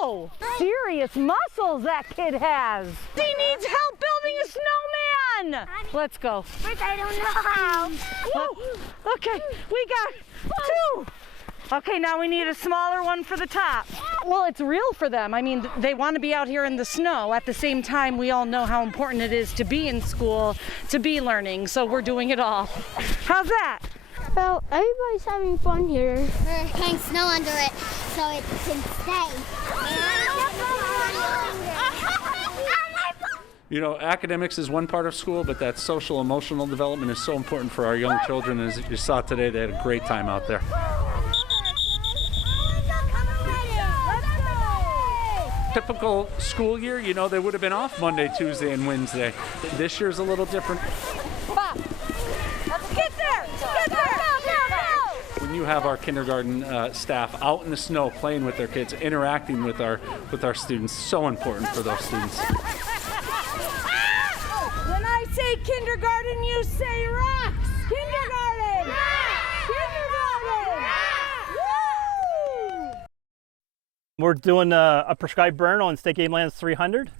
Whoa! Serious muscles that kid has. He needs help building a snowman. Let's go. First, I don't know how. Okay, we got 2. Okay, now we need a smaller one for the top. Well, it's real for them. I mean, they want to be out here in the snow. At the same time, we all know how important it is to be in school, to be learning, so we're doing it all. How's that? Well, everybody's having fun here. We're hanging snow under it so it can stay. You know, academics is one part of school, but that social emotional development is so important for our young children. As you saw today, they had a great time out there. Typical school year, you know, they would have been off Monday, Tuesday, and Wednesday. This year's a little different. Bob, let's get there! Get there! When you have our kindergarten staff out in the snow playing with their kids, interacting with our students, so important for those students. When I say kindergarten, you say rocks! Kindergarten! Kindergarten! Woo! We're doing a prescribed burn on State Game Lands 300.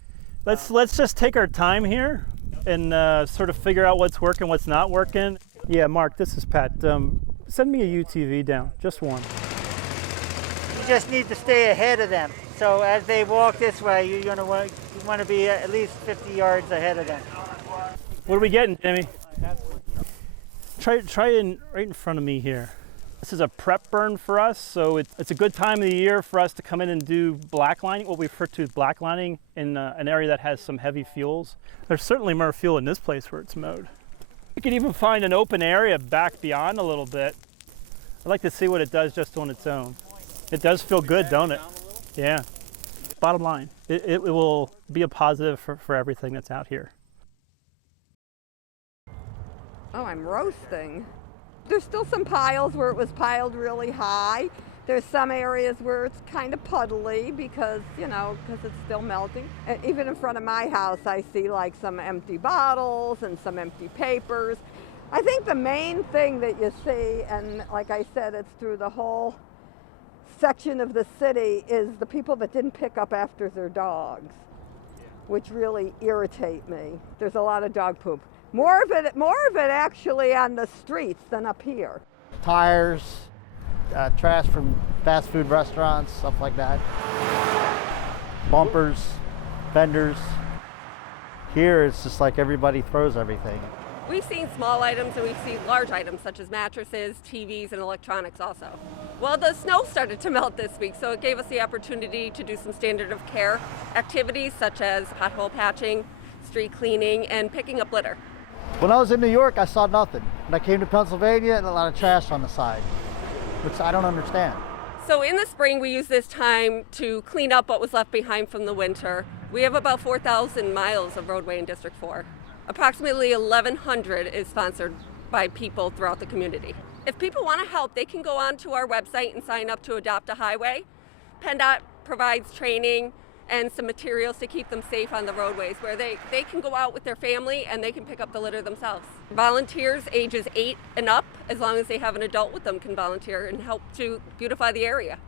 Let's just take our time here and sort of figure out what's working, what's not working. Yeah, Mark, this is Pat. Send me a UTV down, just one. You just need to stay ahead of them. So as they walk this way, you want to be at least 50 yards ahead of them. What are we getting, Jimmy? Try right in front of me here. This is a prep burn for us, so it's a good time of the year for us to come in and do black lining, what we refer to as black lining in an area that has some heavy fuels. There's certainly more fuel in this place where it's mowed. You can even find an open area back beyond a little bit. I'd like to see what it does just on its own. It does feel good, don't it? Yeah. Bottom line, it will be a positive for everything that's out here. Oh, I'm roasting. There's still some piles where it was piled really high. There's some areas where it's kind of puddly because it's still melting. And even in front of my house, I see like some empty bottles and some empty papers. I think the main thing that you see, and like I said, it's through the whole section of the city, is the people that didn't pick up after their dogs, which really irritate me. There's a lot of dog poop. More of it actually on the streets than up here. Tires, trash from fast food restaurants, stuff like that. Bumpers, fenders. Here it's just like everybody throws everything. We've seen small items and we've seen large items such as mattresses, TVs, and electronics also. Well, the snow started to melt this week, so it gave us the opportunity to do some standard of care activities such as pothole patching, street cleaning, and picking up litter. When I was in New York, I saw nothing. When I came to Pennsylvania, and a lot of trash on the side, which I don't understand. So in the spring, we use this time to clean up what was left behind from the winter. We have about 4,000 miles of roadway in District 4. Approximately 1,100 is sponsored by people throughout the community. If people want to help, they can go onto our website and sign up to Adopt a Highway. PennDOT provides training and some materials to keep them safe on the roadways where they can go out with their family and they can pick up the litter themselves. Volunteers ages 8 and up, as long as they have an adult with them, can volunteer and help to beautify the area.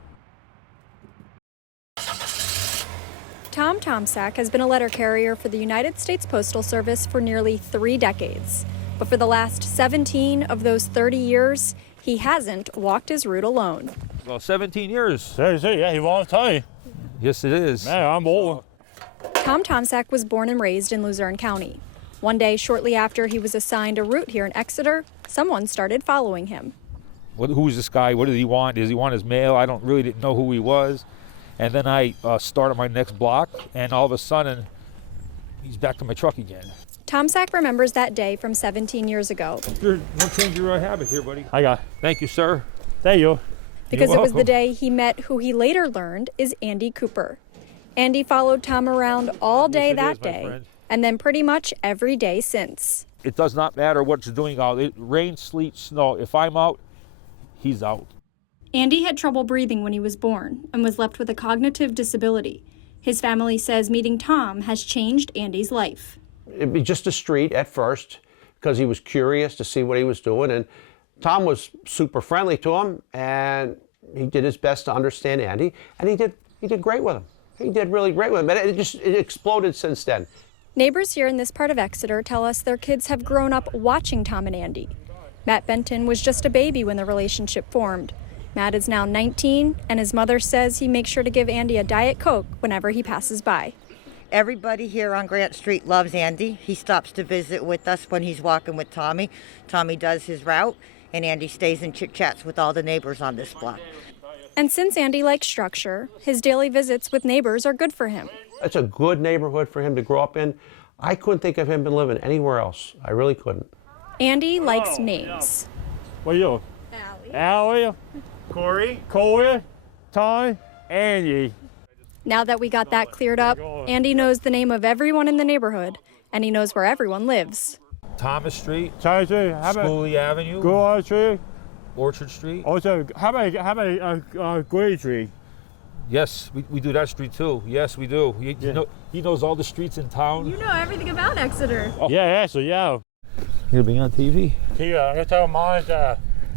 Tom Tomczak has been a letter carrier for the United States Postal Service for nearly 3 decades. But for the last 17 of those 30 years, he hasn't walked his route alone. Well, 17 years. Yeah, a long time. Yes, it is. Man, I'm old. Tom Tomczak was born and raised in Luzerne County. One day, shortly after he was assigned a route here in Exeter, someone started following him. Who's this guy? What does he want? Does he want his mail? I didn't know who he was. And then I started my next block, and all of a sudden, he's back to my truck again. Tomczak remembers that day from 17 years ago. Don't change your habit here, buddy. Thank you, sir. Thank you. Because it was the day he met who he later learned is Andy Cooper. Andy followed Tom around all day that day, and then pretty much every day since. It does not matter what you're doing out. Rain, sleet, snow. If I'm out, he's out. Andy had trouble breathing when he was born and was left with a cognitive disability. His family says meeting Tom has changed Andy's life. It'd be just a street at first because he was curious to see what he was doing, and Tom was super friendly to him, and he did his best to understand Andy, and he did great with him. He did really great with it, but it exploded since then. Neighbors here in this part of Exeter tell us their kids have grown up watching Tom and Andy. Matt Benton was just a baby when the relationship formed. Matt is now 19, and his mother says he makes sure to give Andy a Diet Coke whenever he passes by. Everybody here on Grant Street loves Andy. He stops to visit with us when he's walking with Tommy. Tommy does his route, and Andy stays and chit-chats with all the neighbors on this block. And since Andy likes structure, his daily visits with neighbors are good for him. It's a good neighborhood for him to grow up in. I couldn't think of him living anywhere else. I really couldn't. Andy likes names. What are you? Allie, Corey, Tommy, Andy. Now that we got that cleared up, Andy knows the name of everyone in the neighborhood, and he knows where everyone lives. Thomas Street, Schooley Avenue, Good Street, Orchard Street. Also, how about Gray Street? Yes, we do that street too. Yes, we do. He knows all the streets in town. You know everything about Exeter. Oh. Yeah, actually, yeah. You're being on TV.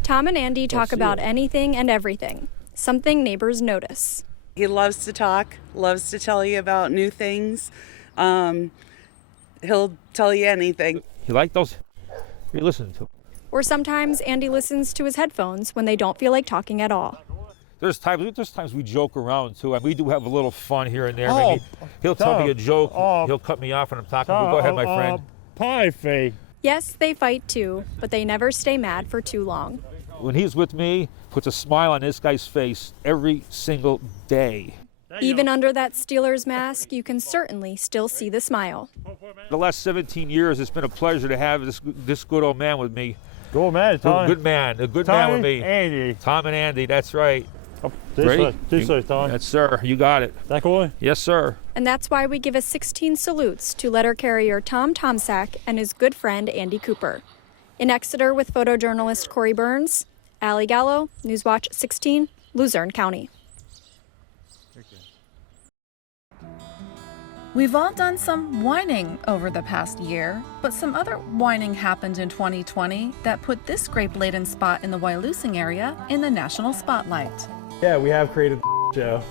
Tom and Andy talk about anything and everything, something neighbors notice. He loves to talk, loves to tell you about new things. He'll tell you anything. You like those? You listen to. Or sometimes Andy listens to his headphones when they don't feel like talking at all. There's times we joke around too, and we do have a little fun here and there. Maybe he'll tell me a joke. He'll cut me off when I'm talking. Go ahead, my friend. Pie face. Yes, they fight too, but they never stay mad for too long. When he's with me, puts a smile on this guy's face every single day. Even under that Steelers mask, you can certainly still see the smile. The last 17 years, it's been a pleasure to have this good old man with me. Good man, Tom. Good man with me. Andy. Tom and Andy, that's right. Ready? Tom. Yes, sir. You got it. That cool? Yes, sir. And that's why we give a 16 salutes to letter carrier Tom Tomsack and his good friend Andy Cooper. In Exeter with photojournalist Corey Burns, Allie Gallo, Newswatch 16, Luzerne County. We've all done some whining over the past year, but some other whining happened in 2020 that put this grape-laden spot in the Wyalusing area in the national spotlight. Yeah, we have created the show.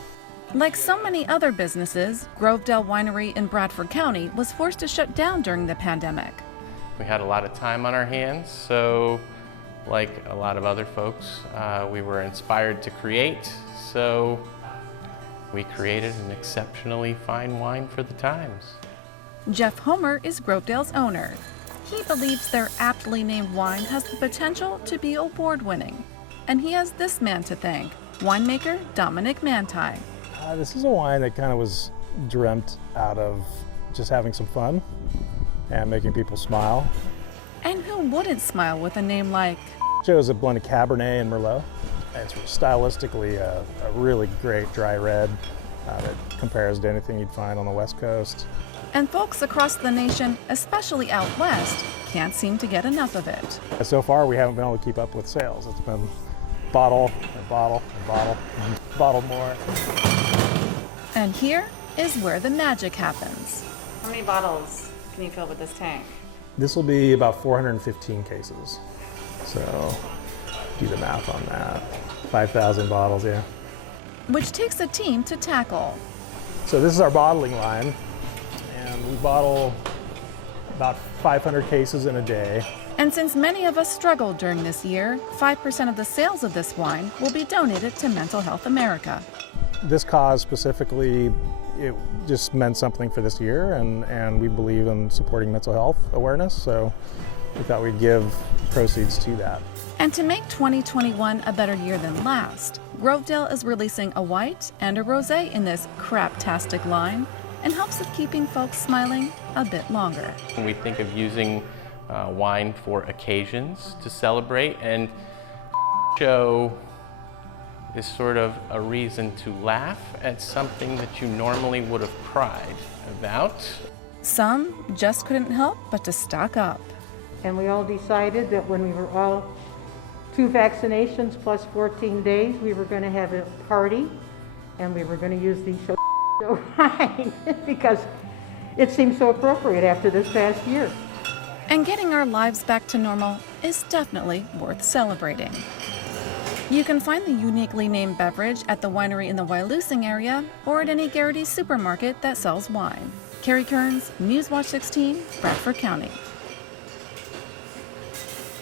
Like so many other businesses, Grovedale Winery in Bradford County was forced to shut down during the pandemic. We had a lot of time on our hands, so like a lot of other folks, we were inspired to create, so we created an exceptionally fine wine for the times. Jeff Homer is Grovedale's owner. He believes their aptly named wine has the potential to be award-winning. And he has this man to thank, winemaker Dominic Manti. This is a wine that kind of was dreamt out of just having some fun and making people smile. And who wouldn't smile with a name like? Joe's a blend of Cabernet and Merlot. It's stylistically a really great dry red that compares to anything you'd find on the West Coast. And folks across the nation, especially out west, can't seem to get enough of it. So far, we haven't been able to keep up with sales. It's been bottle and bottle and bottle and bottle more. And here is where the magic happens. How many bottles can you fill with this tank? This will be about 415 cases. So do the math on that. 5,000 bottles, yeah. Which takes a team to tackle. So this is our bottling line, and we bottle about 500 cases in a day. And since many of us struggled during this year, 5% of the sales of this wine will be donated to Mental Health America. This cause specifically, it just meant something for this year, and we believe in supporting mental health awareness, so we thought we'd give proceeds to that. And to make 2021 a better year than last, Grovedale is releasing a white and a rosé in this craptastic line, and helps with keeping folks smiling a bit longer. We think of using wine for occasions to celebrate, and show is sort of a reason to laugh at something that you normally would have cried about. Some just couldn't help but to stock up. And we all decided that when we were all 2 vaccinations plus 14 days, we were going to have a party, and we were going to use these show wine because it seemed so appropriate after this past year. And getting our lives back to normal is definitely worth celebrating. You can find the uniquely named beverage at the winery in the Wyalusing area or at any Garrity's supermarket that sells wine. Carrie Kearns, Newswatch 16, Bradford County.